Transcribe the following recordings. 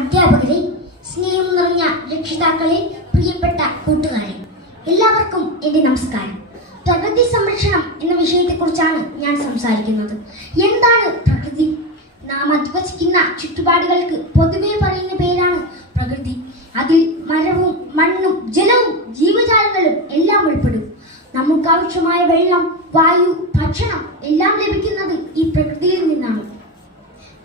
അധ്യാപകരെ സ്നേഹം നിറഞ്ഞ രക്ഷിതാക്കളെ പ്രിയപ്പെട്ട കൂട്ടുകാരെ എല്ലാവർക്കും എന്റെ നമസ്കാരം. പ്രകൃതി സംരക്ഷണം എന്ന വിഷയത്തെക്കുറിച്ചാണ് ഞാൻ സംസാരിക്കുന്നത്. എന്താണ് പ്രകൃതി? നാം അധിവസിക്കുന്ന ചുറ്റുപാടുകൾക്ക് പൊതുവെ പറയുന്ന പേരാണ് പ്രകൃതി. അതിൽ മരവും മണ്ണും ജലവും ജീവജാലങ്ങളും എല്ലാം ഉൾപ്പെടും. നമുക്ക് ആവശ്യമായ വെള്ളം വായു ഭക്ഷണം എല്ലാം ലഭിക്കുന്നത് ഈ പ്രകൃതിയിൽ നിന്നാണ്.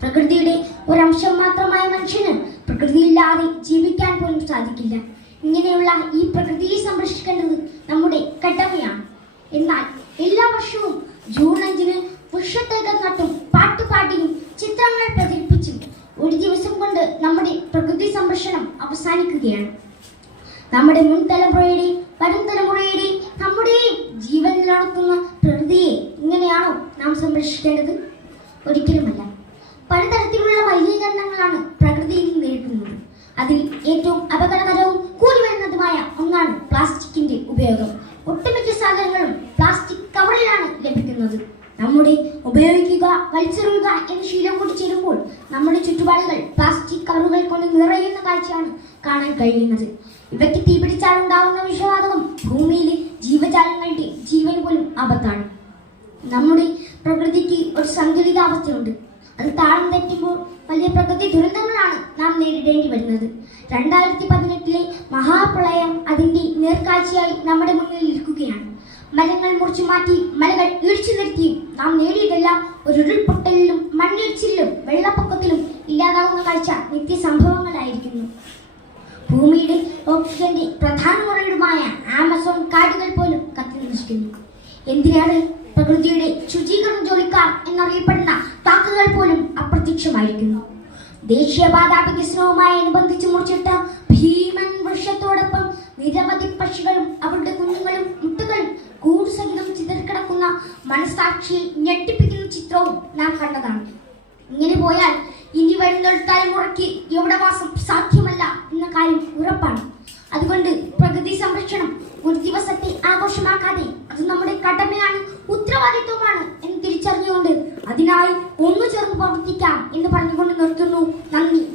പ്രകൃതിയുടെ ഒരംശം മാത്രമായ മനുഷ്യന് പ്രകൃതിയില്ലാതെ ജീവിക്കാൻ പോലും സാധിക്കില്ല. ഇങ്ങനെയുള്ള ഈ പ്രകൃതിയെ സംരക്ഷിക്കേണ്ടത് നമ്മുടെ കടമയാണ്. എന്നാൽ എല്ലാ വർഷവും ജൂൺ അഞ്ചിന് വൃക്ഷത്തൈകൾ നട്ടും പാട്ടുപാട്ടിയും ചിത്രങ്ങൾ പ്രചരിപ്പിച്ചും ഒരു ദിവസം കൊണ്ട് നമ്മുടെ പ്രകൃതി സംരക്ഷണം അവസാനിക്കുകയാണ്. നമ്മുടെ മുൻ തലമുറയുടെ വരും തലമുറയുടെ നമ്മുടെയും ജീവൻ നിലനിർത്തുന്ന പ്രകൃതിയെ ഇങ്ങനെയാണോ നാം സംരക്ഷിക്കേണ്ടത്? പലതരത്തിലുള്ള മലിനീകരണങ്ങളാണ് പ്രകൃതിയിൽ നേരിടുന്നത്. അതിൽ ഏറ്റവും അപകടകരവും കൂടി വരുന്നതുമായ ഒന്നാണ് പ്ലാസ്റ്റിക്കിന്റെ ഉപയോഗം. ഒട്ടുമിക്ക സാധനങ്ങളും പ്ലാസ്റ്റിക് കവറിലാണ് ലഭിക്കുന്നത്. നമ്മുടെ ഉപയോഗിക്കുക വലിച്ചെറിയുക എന്ന ശീലം കൂടി ചേരുമ്പോൾ നമ്മുടെ ചുറ്റുപാടുകൾ പ്ലാസ്റ്റിക് കവറുകൾ കൊണ്ട് നിറയുന്ന കാഴ്ചയാണ് കാണാൻ കഴിയുന്നത്. ഇവയ്ക്ക് തീപിടിച്ചാൽ ഉണ്ടാകുന്ന വിഷവാതകം ഭൂമിയിലെ ജീവജാലങ്ങളുടെ ജീവൻ പോലും ആപത്താണ്. നമ്മുടെ പ്രകൃതിക്ക് ഒരു സന്തുലിതാവസ്ഥയുണ്ട് അത് താളം തെറ്റുമ്പോൾ വലിയ പ്രകൃതി ദുരന്തങ്ങളാണ് നാം നേരിടേണ്ടി വരുന്നത്. രണ്ടായിരത്തി പതിനെട്ടിലെ മഹാപ്രളയം അതിന്റെ നേർക്കാഴ്ചയായി നമ്മുടെ മുന്നിൽ നിൽക്കുകയാണ്. മരങ്ങൾ മുറിച്ചു മാറ്റി മലകൾ ഇടിച്ചു നിർത്തിയും നാം നേടിയതെല്ലാം ഒരു ഉരുൾപൊട്ടലിലും മണ്ണിടിച്ചിലും വെള്ളപ്പൊക്കത്തിലും ഇല്ലാതാകുന്ന കാഴ്ച നിത്യസംഭവങ്ങളായിരിക്കുന്നു. ഭൂമിയുടെ ഓക്സിജന്റെ പ്രധാന ഉറവിടമായ ആമസോൺ കാടുകൾ പോലും കത്തി നശിക്കുന്നു എന്തിനാണ് പ്രകൃതിയുടെ ശുചീകരണ ജോലിക്കാർ എന്നറിയപ്പെടുന്ന താക്കുകൾ പോലും അപ്രത്യക്ഷമായിരിക്കുന്നു. ദേശീയപാത വികസനവുമായി അനുബന്ധിച്ച് മുറിച്ചിട്ട ഭീമൻ വൃക്ഷത്തോടൊപ്പം നിരവധി പക്ഷികളും അവരുടെ കുഞ്ഞുങ്ങളും മുട്ടുകളും കൂട് സഹിതം ചിതറിക്കിടക്കുന്ന മനസാക്ഷിയെ ഞെട്ടിപ്പിക്കുന്ന ചിത്രവും നാം കണ്ടതാണ്. ഇങ്ങനെ പോയാൽ ഇനി വരുന്ന ഒരു തലമുറയ്ക്ക് എവിടെ വാസം സാധ്യമല്ല എന്ന കാര്യം ഉറപ്പാണ്. അതിനായി ഒന്നു ചേർന്ന് പ്രവർത്തിക്കാം എന്ന് പറഞ്ഞുകൊണ്ട് നിർത്തുന്നു. നന്ദി.